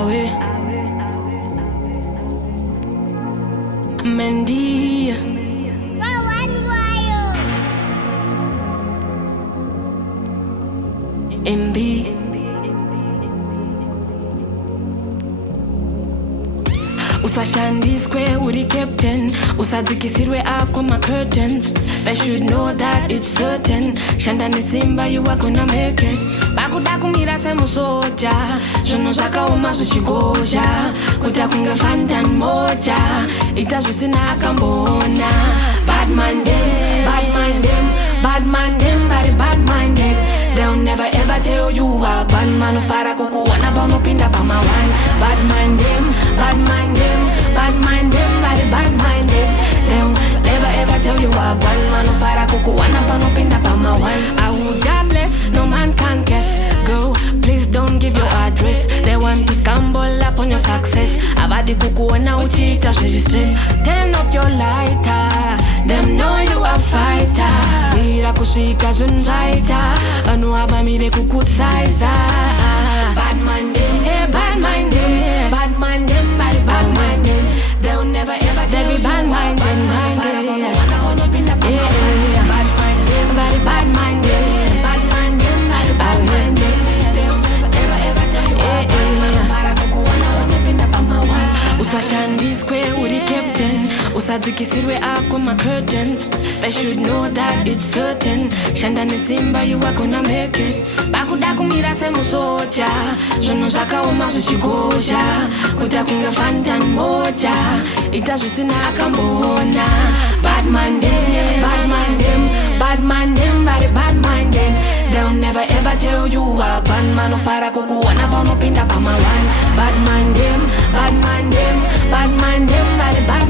awe Mendy MB Usashandiswe uri captain usadzikisirwe ako my curtains. They should know that it's certain Shandani Simba you are gonna make it. Bakuda kumira semusoja zvinhu zvakaoma zvichigozha kuti akunge fandan moja ita zvisina akamboona. Bad mind them, bad mind them, bad mind them, very bad minded. They'll never ever tell you a bad man ufara kukuwana panopinda pamawana. Bad mind them, bad mind them, bad mind them, very bad minded. They'll never ever tell you a bad man ufara kukuwana panopinda pamawana. I would God bless, no man can guess. Girl, please don't give your address. They want to scramble up on your success. Avadi kukuwana uchita straight. Turn up your lighter. Them know you a fighter. Mira kushika zunjaita. Anu avamire kukusaiza. Bad mind them, hey, bad mind them, bad mind them, bad mind them. They'll never ever tell you bad mind them, mind them. Bad mind them, very bad mind them, bad mind them, bad mind them. They'll never ever tell you bad mind them. Usashandiswe uri captain usadzikisirwe ako my curtains. They should know that it's certain Shandani Simba you are gonna make it. Bakuda kumira semusoja zvinhu zvakaoma zvichigozha kuti akunge fandan moja ita zvisina akamboona. Bad mind them, bad mind them, bad mind them, very bad minded. They'll never ever tell you a bad man ufara kukuwana panopinda pamawana. Bad mind them, bad mind them, bad mind them, very bad